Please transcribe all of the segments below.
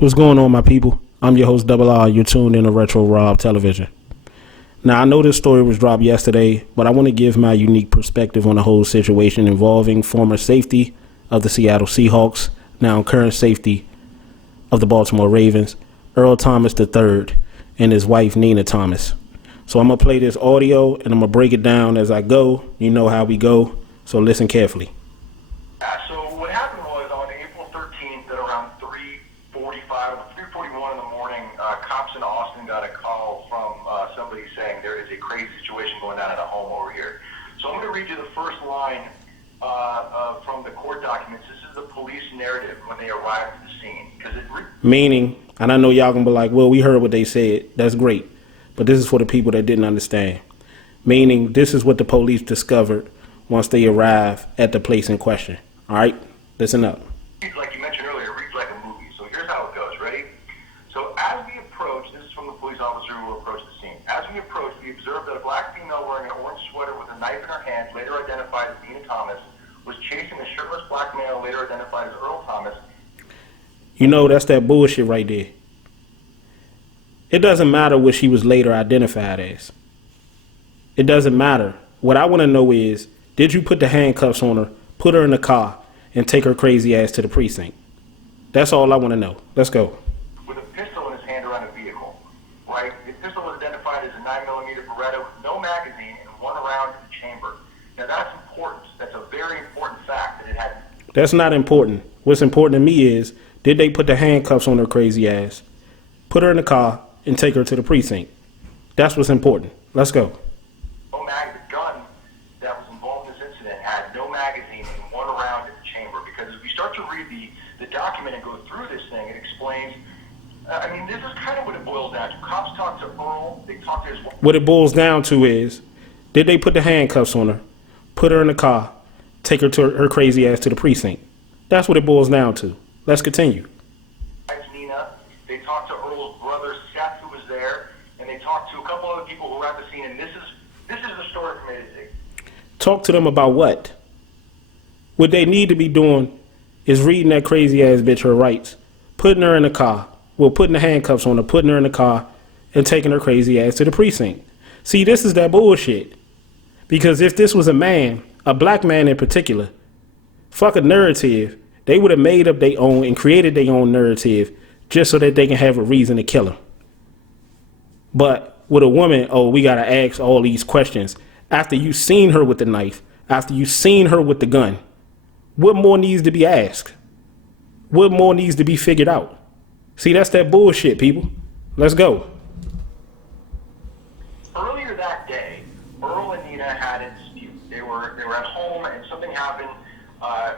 What's going on, my people? I'm your host, Double R. You're tuned in to Retro Rob Television. Now, I know this story was dropped yesterday, but I want to give my unique perspective on the whole situation involving former safety of the Seattle Seahawks, now current safety of the Baltimore Ravens, Earl Thomas III, and his wife, Nina Thomas. So I'm going to play this audio, and I'm going to break it down as I go. You know how we go, so listen carefully. So what happened was on April 13th at around 3:41 in the morning, cops in Austin got a call from somebody saying there is a crazy situation going on at a home over here. So I'm going to read you the first line from the court documents. This is the police narrative when they arrived at the scene. Meaning, and I know y'all going to be like, well, we heard what they said. That's great. But this is for the people that didn't understand. Meaning, this is what the police discovered once they arrived at the place in question. All right? Listen up. Like you mentioned earlier, it reads like a movie. So here's how it goes. Ready? So as we approach, this is from the police officer who approached the scene. As we approached, we observed that a black female wearing an orange sweater with a knife in her hand, later identified as Nina Thomas, was chasing a shirtless black male, later identified as Earl Thomas. You know, that's that bullshit right there. It doesn't matter what she was later identified as. It doesn't matter. What I want to know is, did you put the handcuffs on her, put her in the car, and take her crazy ass to the precinct? That's all I want to know. Let's go. With a pistol in his hand around a vehicle, right? The pistol was identified as a 9mm Beretta with no magazine and one round in the chamber. Now that's important. That's a very important fact that it had. That's not important. What's important to me is, did they put the handcuffs on her crazy ass, put her in the car, and take her to the precinct? That's what's important. Let's go. The gun that was involved in this incident had no magazine and one round in the chamber, because as we start to read the document and go through this thing, it explains, this is kind of what it boils down to. Cops talked to Earl, they talked to his wife. What it boils down to is, did they put the handcuffs on her, put her in the car, take her to her crazy ass to the precinct? That's what it boils down to. Let's continue. Nina, they talked to Earl's brother Seth, who was there, and they talked to a couple other people who were at the scene, and this is the story from A to Z. Talk to them about what? What they need to be doing is reading that crazy ass bitch her rights, putting her in the car, putting the handcuffs on her, putting her in the car, and taking her crazy ass to the precinct. See, this is that bullshit. Because if this was a man, a black man in particular, fuck a narrative, they would have made up their own and created their own narrative just so that they can have a reason to kill her. But with a woman, we got to ask all these questions. After you've seen her with the knife, after you've seen her with the gun, what more needs to be asked? What more needs to be figured out? See, that's that bullshit, people. Let's go. Earlier that day, Earl and Nina had a dispute. They were at home and something happened.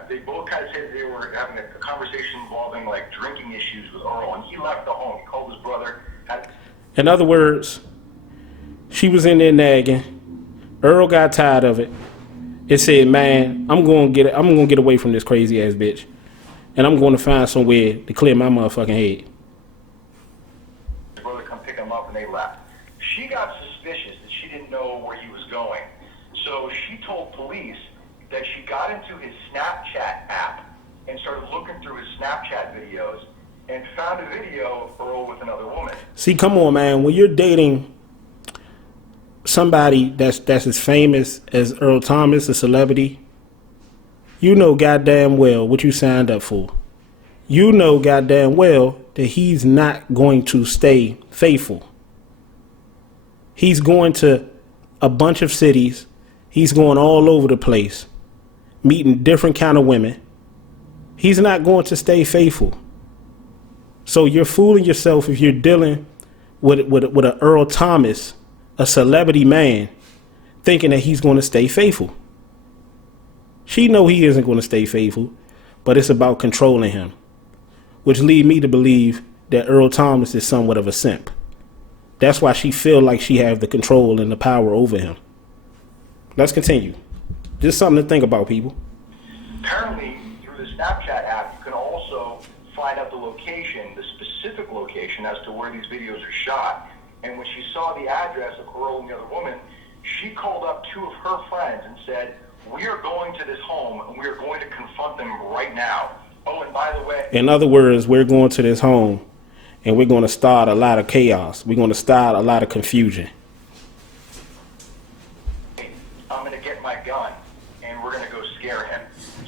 They both kind of said they were having a conversation involving like drinking issues with Earl, and he left the home. He called his brother. In other words, she was in there nagging. Earl got tired of it. It said, man, I'm going to get away from this crazy ass bitch, and I'm going to find somewhere to clear my motherfucking head. His brother come pick him up, and they left. She got suspicious that she didn't know where he was going, so she told police that she got into his Snapchat app and started looking through his Snapchat videos and found a video of Earl with another woman. See, come on, man. When you're dating somebody that's as famous as Earl Thomas, a celebrity, you know goddamn well what you signed up for. You know goddamn well that he's not going to stay faithful. He's going to a bunch of cities. He's going all over the place, meeting different kind of women. He's not going to stay faithful. So you're fooling yourself if you're dealing with a Earl Thomas, a celebrity man, thinking that he's going to stay faithful. She know he isn't going to stay faithful, but it's about controlling him, which lead me to believe that Earl Thomas is somewhat of a simp. That's why she feel like she have the control and the power over him. Let's continue. Just something to think about, people. Apparently, through the Snapchat app, you can also find out the location, the specific location as to where these videos are shot. And when she saw the address of Earl and the other woman, she called up two of her friends and said, we are going to this home and we are going to confront them right now. Oh, and by the way... In other words, we're going to this home and we're going to start a lot of chaos. We're going to start a lot of confusion. I'm going to get my gun, and we're going to go scare him.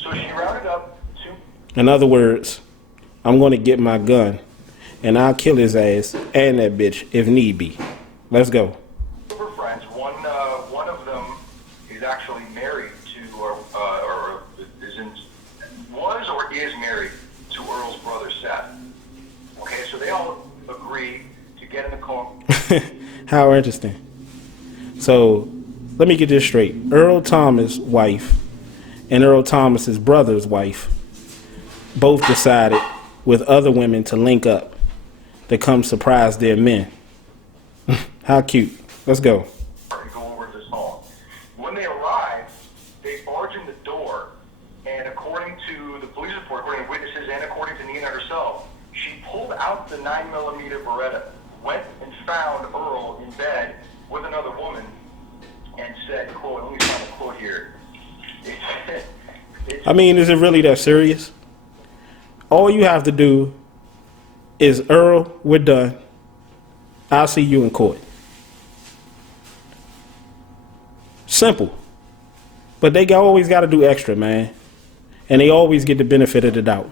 So she rounded up two. In other words, I'm going to get my gun, and I'll kill his ass and that bitch if need be. Let's go. Her friends. One of them is actually married to, or is married to Earl's brother Seth. Okay, so they all agree to get in the car. How interesting. So let me get this straight. Earl Thomas' wife and Earl Thomas's brother's wife both decided with other women to link up to come surprise their men. How cute. Let's go. And go over to this home. When they arrive, they barge in the door, and according to the police report, according to witnesses, and according to Nina herself, she pulled out the 9mm Beretta, went and found Earl in bed with another woman, and said, quote, let me find a quote here. I mean, is it really that serious? All you have to do is, Earl, we're done. I'll see you in court. Simple. But they always got to do extra, man. And they always get the benefit of the doubt.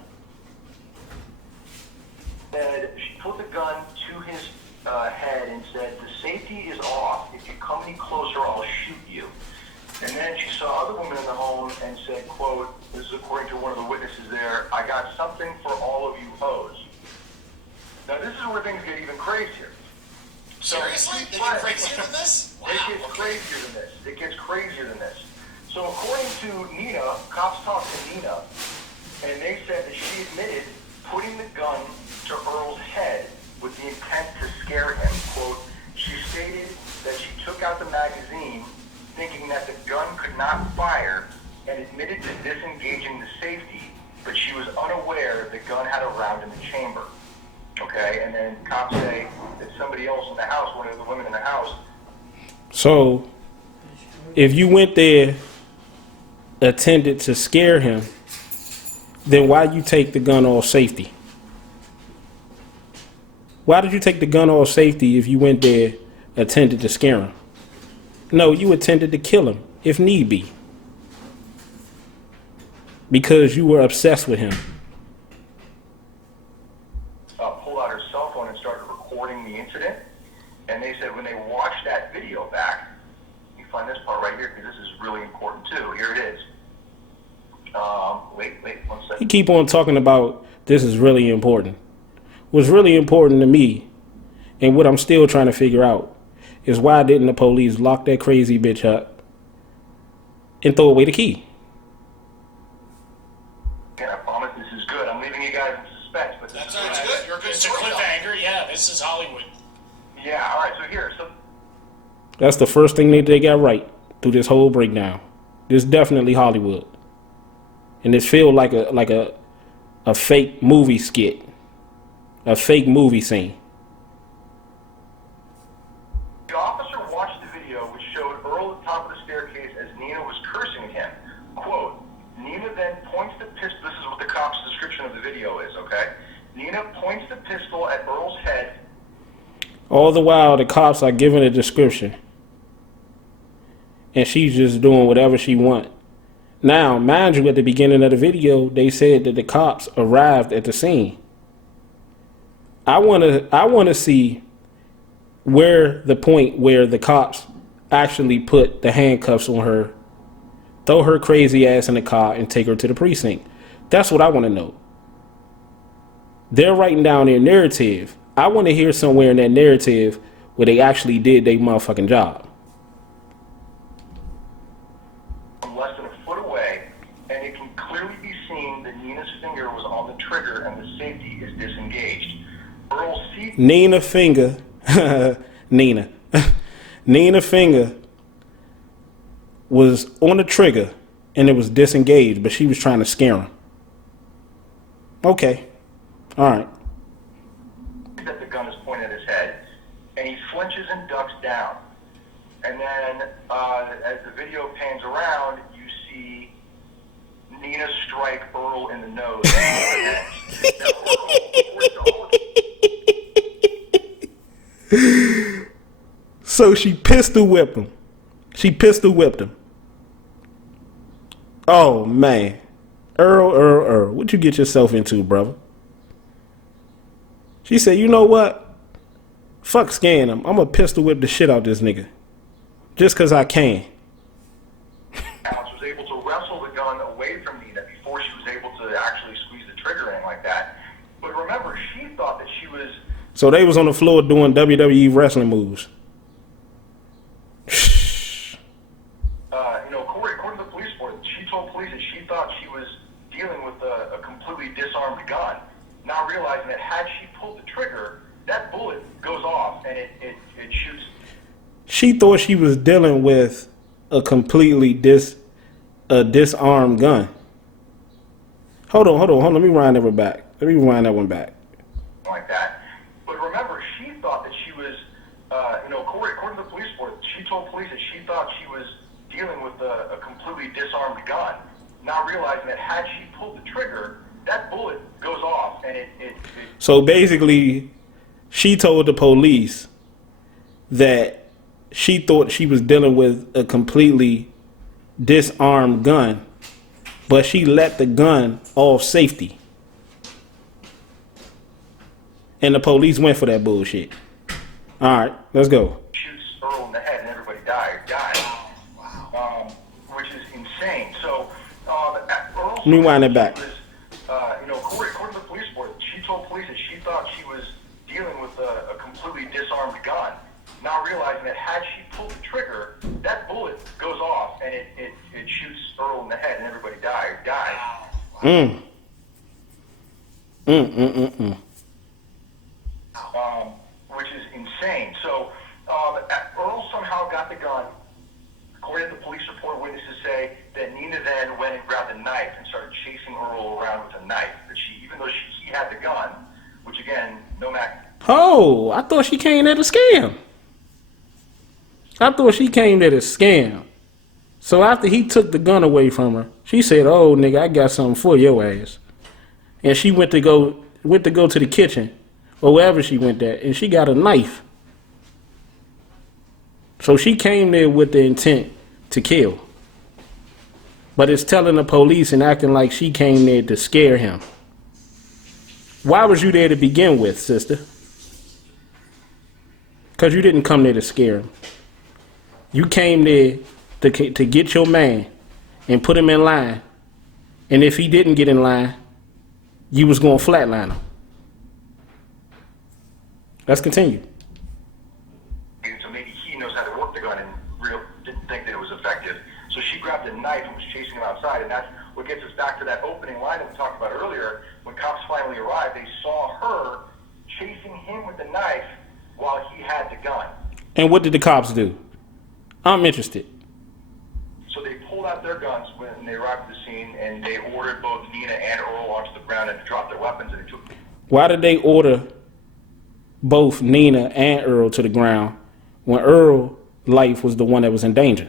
She put the gun to his head and said, the safety is off. If you come any closer, I'll shoot you. And then she saw other women in the home and said, quote, this is according to one of the witnesses there, I got something for all of you hoes. Now this is where things get even crazier. Seriously? They get crazier than this? Wow. It gets crazier than this. It gets crazier than this. So according to Nina, cops talked to Nina, and they said that she admitted putting the gun to Earl's head with the intent to scare him. Quote, she stated that she took out the magazine thinking that the gun could not fire and admitted to disengaging the safety, but she was unaware the gun had a round in the chamber. Okay, and then cops say that somebody else in the house, one of the women in the house. So, if you went there, attended to scare him, then why you take the gun off safety? Why did you take the gun off safety if you went there, attended to scare him? No, you attended to kill him, if need be. Because you were obsessed with him. Pulled out her cell phone and started recording the incident. And they said when they watched that video back, you find this part right here, because this is really important too. Here it is. Wait 1 second. You keep on talking about this is really important. What's really important to me, and what I'm still trying to figure out, is why didn't the police lock that crazy bitch up and throw away the key? And I promise this is good. I'm leaving you guys in suspense, but this That is sounds good. good. You're a good It's a cliffhanger. Yeah, this is Hollywood. Yeah, all right, so here. So That's the first thing they got right through this whole breakdown. This is definitely Hollywood. And it feels like a fake movie skit. A fake movie scene. the officer watched the video, which showed Earl at the top of the staircase as Nina was cursing at him. Quote, Nina then points the pistol. This is what the cop's description of the video is, okay? Nina points the pistol at Earl's head. All the while, the cops are giving a description. And she's just doing whatever she wants. Now, mind you, at the beginning of the video, they said that the cops arrived at the scene. I wanna see where the point where the cops actually put the handcuffs on her, throw her crazy ass in the car, and take her to the precinct. That's what I want to know. They're writing down their narrative. I want to hear somewhere in that narrative where they actually did their motherfucking job. Less than a foot away, and it can clearly be seen that Nina's finger was on the trigger and the safety is disengaged. Earl sees Nina finger, Nina finger was on the trigger and it was disengaged, but she was trying to scare him. Okay, all right. that the gun is pointed at his head, and he flinches and ducks down. And then, as the video pans around, you see Nina strike Earl in the nose. So she pistol whipped him. Oh, man. Earl, what you get yourself into, brother? She said, you know what? Fuck scaring him. I'm gonna pistol whip the shit out this nigga. Just cause I can. Alex was able to wrestle the gun away from Nina before she was able to actually squeeze the trigger in like that. But remember, she thought that she was... So they was on the floor doing WWE wrestling moves. Corey, according to the police report, she told police that she thought she was dealing with a completely disarmed gun, not realizing that had she pulled the trigger, that bullet goes off and it shoots. She thought she was dealing with a completely disarmed gun. Hold on. Let me rewind that one back. Like that. But remember, she thought that she was, Corey, according to the police report, she told police that she thought she was dealing with a completely disarmed gun, not realizing that had she pulled the trigger, that bullet goes off and it So basically, she told the police that she thought she was dealing with a completely disarmed gun, but she let the gun off safety. And the police went for that bullshit. All right, let's go. shoots Earl in the head and everybody died. Wow. Which is insane. So, Earl... Let me wind it back. Corey, according to the police report, she told police that she thought she was dealing with a completely disarmed gun, not realizing that had she pulled the trigger, that bullet goes off and it shoots Earl in the head and everybody died. Which is insane. So, Earl somehow got the gun. According to the police report, witnesses say that Nina then went and grabbed a knife and started chasing Earl around with a knife. But even though he had the gun, which again, no matter... Oh, I thought she came there to scam. So after he took the gun away from her, she said, "Oh, nigga, I got something for your ass." And she went to go to the kitchen or wherever she went there, and she got a knife. So she came there with the intent to kill. But it's telling the police and acting like she came there to scare him. Why was you there to begin with, sister? Because you didn't come there to scare him. You came there to get your man and put him in line. And if he didn't get in line, you was going to flatline him. Let's continue. So maybe he knows how to work the gun and didn't think that it was effective. So she grabbed a knife and was chasing him outside. And that's what gets us back to that opening line that we talked about earlier. When cops finally arrived, they saw her chasing him with the knife while he had the gun. And what did the cops do? I'm interested. So they pulled out their guns when they arrived at the scene, and they ordered both Nina and Earl onto the ground and dropped their weapons. And they took... Why did they order both Nina and Earl to the ground when Earl's life was the one that was in danger?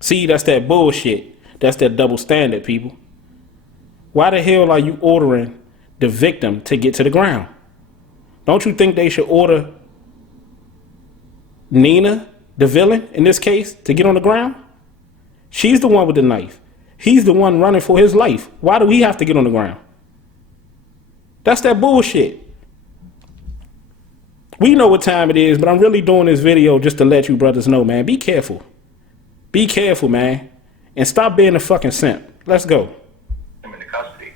See, that's that bullshit. That's that double standard, people. Why the hell are you ordering the victim to get to the ground? Don't you think they should order Nina, the villain in this case, to get on the ground? She's the one with the knife. He's the one running for his life. Why do we have to get on the ground? That's that bullshit. We know what time it is, but I'm really doing this video just to let you brothers know, man. Be careful. Be careful, man. And stop being a fucking simp. Let's go. Him into custody.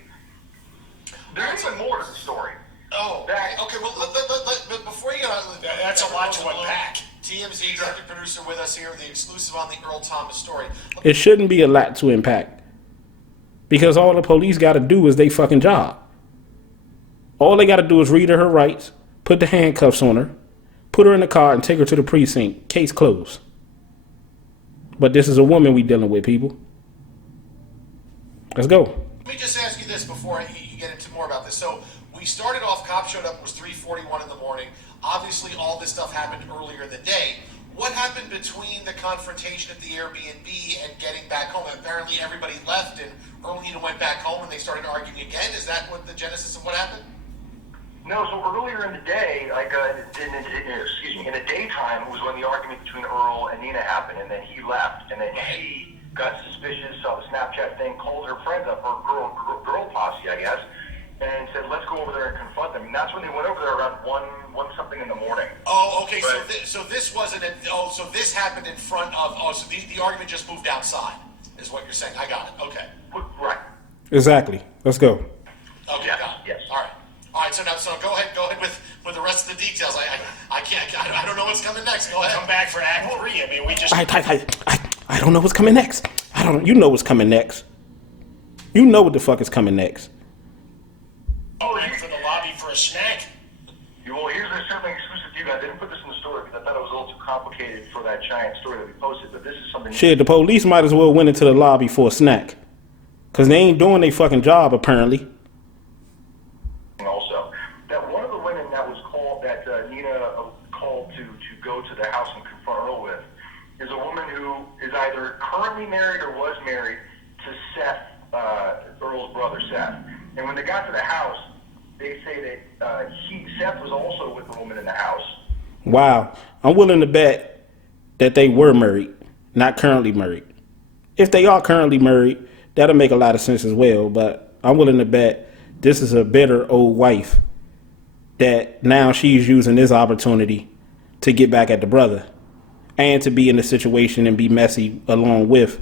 There's even more to the story. Oh, okay. Well, but before you get on, that's a lot to unpack. TMZ executive producer with us here, the exclusive on the Earl Thomas story. It shouldn't be a lot to impact. Because all the police got to do is their fucking job. All they got to do is read her rights, put the handcuffs on her, put her in the car, and take her to the precinct. Case closed. But this is a woman we dealing with, people. Let's go. Let me just ask you this before you get into more about this. So we started off, cops showed up, it was 3:41 in the morning. Obviously, all this stuff happened earlier in the day. What happened between the confrontation at the Airbnb and getting back home? Apparently, everybody left, and Earl and Nina went back home, and they started arguing again. Is that what the genesis of what happened? No, so earlier in the day, like, in the daytime was when the argument between Earl and Nina happened, and then he left, and then she got suspicious, saw the Snapchat thing, called her friends up, her girl posse, I guess, and said, let's go over there and confront them. And that's when they went over there around 1 something in the morning. Oh, okay. But, So this wasn't. So this happened in front of. Oh, so the argument just moved outside, is what you're saying. I got it. Okay. right. Exactly. Let's go. Okay. Yeah, Got it. yes. All right. All right. So now, go ahead with the rest of the details. I can't. I don't know what's coming next. Go ahead. Come back for Act 3. I mean, we just. I don't know what's coming next. You know what's coming next. You know what the fuck is coming next. Back for the lobby for a snack. Well, here's certainly exclusive to you guys. I didn't put this in the story because I thought it was a little too complicated for that giant story that we posted, but this is something... Shit, the police might as well went into the lobby for a snack. Because they ain't doing their fucking job, apparently. Also, that one of the women that was called, that Nina called to go to the house and confront Earl with, is a woman who is either currently married or was married to Seth, Earl's brother Seth. And when they got to the house, they say that Seth was also with the woman in the house. Wow. I'm willing to bet that they were married, not currently married. If they are currently married, that'll make a lot of sense as well. But I'm willing to bet this is a bitter old wife that now she's using this opportunity to get back at the brother and to be in the situation and be messy along with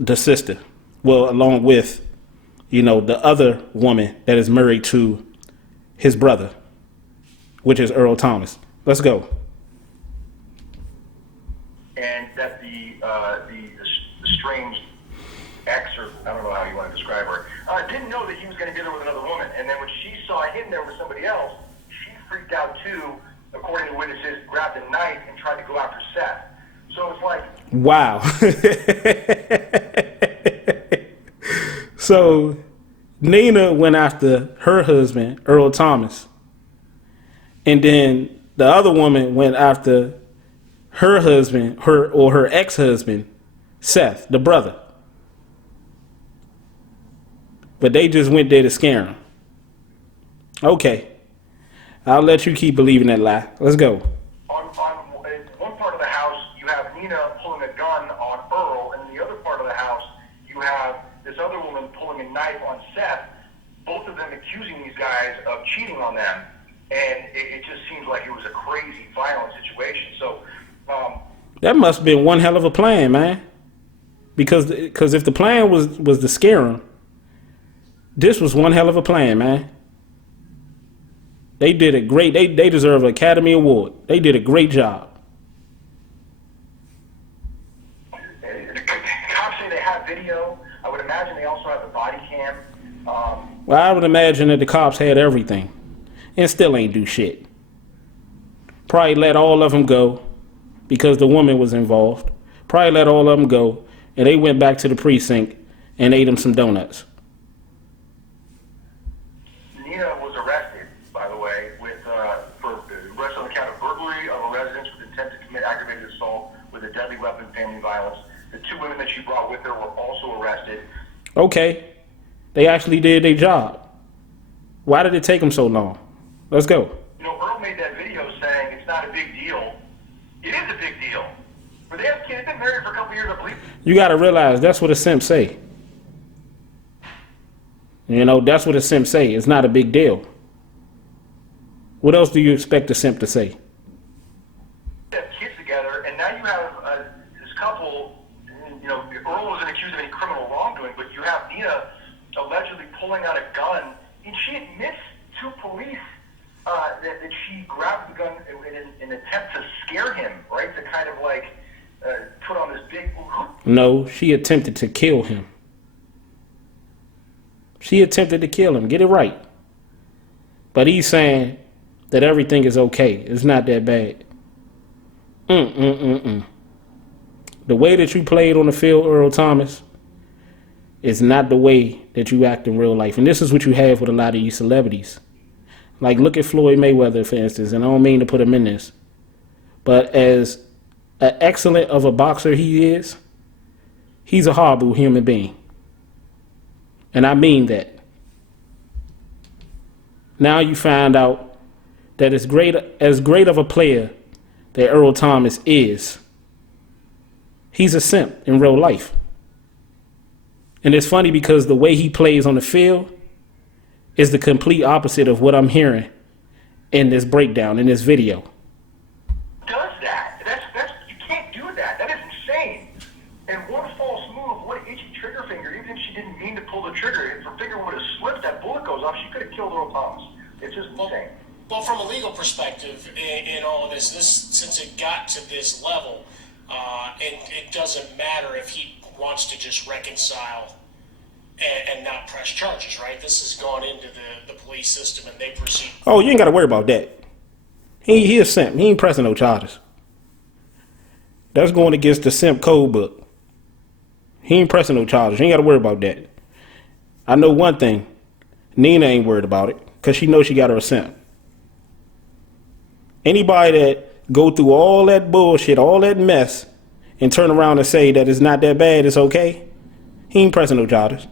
the sister. Well, along with, the other woman that is married to his brother, which is Earl Thomas. Let's go. And that the strange ex, or I don't know how you want to describe her, didn't know that he was going to get her with another woman. And then when she saw him there with somebody else, she freaked out too, according to witnesses, grabbed a knife and tried to go after Seth. So it's like... Wow. So Nina went after her husband, Earl Thomas. And then the other woman went after her husband, her ex-husband, Seth, the brother. But they just went there to scare him. Okay. I'll let you keep believing that lie. Let's go. On one part of the house, you have Nina pulling a gun on Earl, and in the other part of the house, you have this other woman pulling a knife on Seth, both of them accusing these guys of cheating on them, and it just seems like it was a crazy, violent situation. So that must have been one hell of a plan, man. Because if the plan was to scare him, this was one hell of a plan, man. They did a great. They deserve an Academy Award. They did a great job. The cops say they have video. I would imagine they also have the body cam. Well, I would imagine that the cops had everything and still ain't do shit. Probably let all of them go because the woman was involved. Probably let all of them go, and they went back to the precinct and ate them some donuts. Nina was arrested, by the way, for arrest on the count of burglary of a residence with intent to commit aggravated assault with a deadly weapon, family violence. The two women that she brought with her were also arrested. Okay. They actually did their job. Why did it take them so long? Let's go. Earl made that video saying it's not a big deal. It is a big deal. But they have kids. They've been married for a couple years, I believe. You got to realize that's what a simp say. That's what a simp say. It's not a big deal. What else do you expect a simp to say? They have kids together, and now you have this couple. Earl wasn't accused of any criminal wrongdoing, but you have Nina allegedly pulling out a gun, and she admits to police that she grabbed the gun in an attempt to scare him, right? To kind of put on this big... No, she attempted to kill him. She attempted to kill him. Get it right. But he's saying that everything is okay. It's not that bad. The way that you played on the field, Earl Thomas, is not the way that you act in real life. And this is what you have with a lot of these celebrities. Like, look at Floyd Mayweather, for instance, and I don't mean to put him in this. But as excellent of a boxer he is, he's a horrible human being. And I mean that. Now you find out that as great of a player that Earl Thomas is, he's a simp in real life. And it's funny because the way he plays on the field is the complete opposite of what I'm hearing in this breakdown, in this video. Does that? That's you can't do that. That is insane. And one false move, one itchy trigger finger, even if she didn't mean to pull the trigger, if her finger would have slipped, that bullet goes off, she could have killed Earl Thomas. It's just insane. Well, from a legal perspective, in all of this, since it got to this level, it doesn't matter if he wants to just reconcile and not press charges, right? This has gone into the police system, and they proceed. Oh, you ain't got to worry about that. He a simp. He ain't pressing no charges. That's going against the simp code book. He ain't pressing no charges. You ain't got to worry about that. I know one thing. Nina ain't worried about it because she knows she got her a simp. Anybody that go through all that bullshit, all that mess, and turn around and say that it's not that bad, it's okay, he ain't pressing no charges.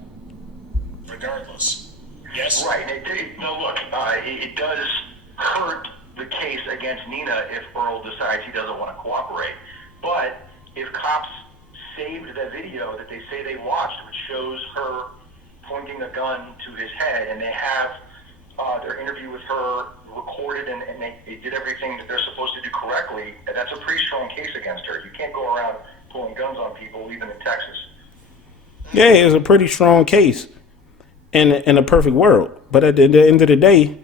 Regardless. Yes? Right. It does hurt the case against Nina if Earl decides he doesn't want to cooperate. But if cops saved the video that they say they watched, which shows her pointing a gun to his head, and they have their interview with her recorded, and they did everything that they're supposed to do correctly, that's a pretty strong case against her. You can't go around pulling guns on people, even in Texas. Yeah, it's a pretty strong case in a perfect world. But at the end of the day,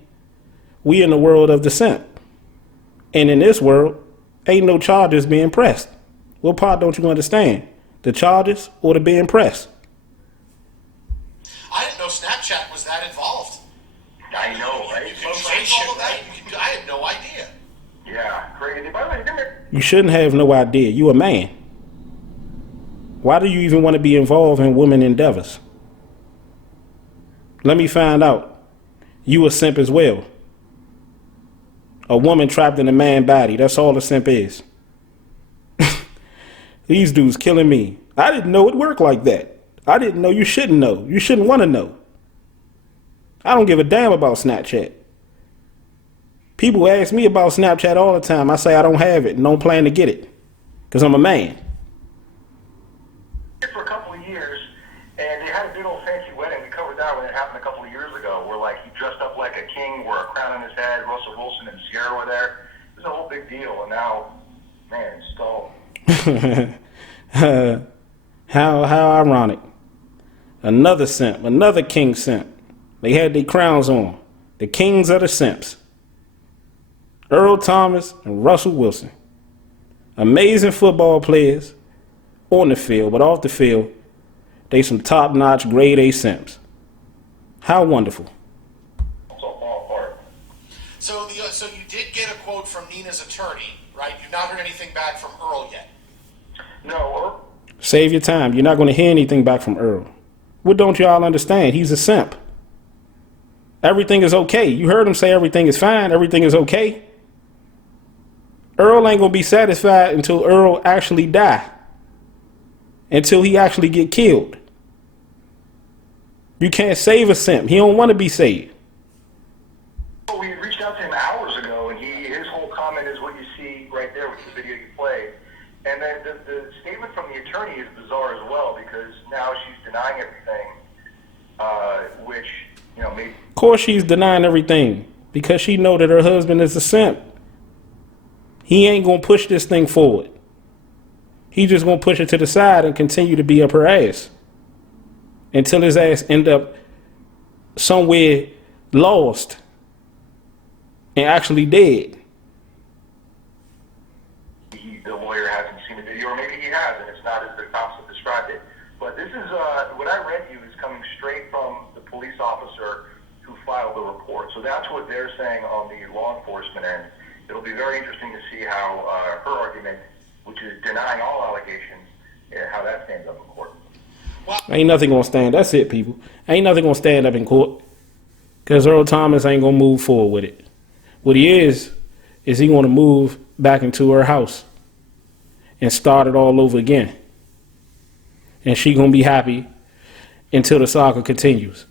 we in the world of the simp. And in this world, ain't no charges being pressed. What part don't you understand? The charges or the being pressed? I didn't know Snapchat was that involved. I know, right? You can trace all of that? I had no idea. Yeah, crazy. By the way, didn't it? You shouldn't have no idea. You a man. Why do you even want to be involved in women endeavors? Let me find out. You a simp as well. A woman trapped in a man's body. That's all a simp is. These dudes killing me. I didn't know it worked like that. I didn't know. You shouldn't know. You shouldn't want to know. I don't give a damn about Snapchat. People ask me about Snapchat all the time. I say I don't have it and don't plan to get it because I'm a man. For a couple of years, and they had a big old fancy wedding. We covered that when it happened a couple of years ago, where like he dressed up like a king, wore a crown on his head. Russell Wilson and Sierra were there. It was a whole big deal, and now, man, it's stalled. How ironic. Another simp, another king simp. They had their crowns on. The kings of the simps. Earl Thomas and Russell Wilson. Amazing football players on the field, but off the field, they some top-notch grade A simps. How wonderful. It's all fall apart. So you did get a quote from Nina's attorney, right? You've not heard anything back from Earl yet. No, Save your time. You're not going to hear anything back from Earl. What don't y'all understand? He's a simp. Everything is okay. You heard him say everything is fine. Everything is okay. Earl ain't going to be satisfied until Earl actually die. Until he actually get killed. You can't save a simp. He don't want to be saved. we reached out to him hours ago, and his whole comment is what you see right there with the video you played. And then the statement from the attorney is bizarre as well, because now she's denying everything, which, made... Of course she's denying everything, because she know that her husband is a simp. He ain't going to push this thing forward. He just going to push it to the side and continue to be up her ass. Until his ass end up somewhere lost and actually dead. The lawyer hasn't seen the video, or maybe he has, and it's not as the cops have described it. But this is, what I read you is coming straight from the police officer who filed the report. So that's what they're saying on the law enforcement end. It'll be very interesting to see how her argument, which is denying all allegations, how that stands up in court. Well, Ain't nothing gonna stand. That's it, people. Ain't nothing gonna stand up in court. Because Earl Thomas ain't gonna move forward with it. What he is he gonna move back into her house and start it all over again. And she gonna be happy until the saga continues.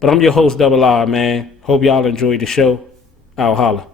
But I'm your host, Double R, man. Hope y'all enjoyed the show. I'll holla.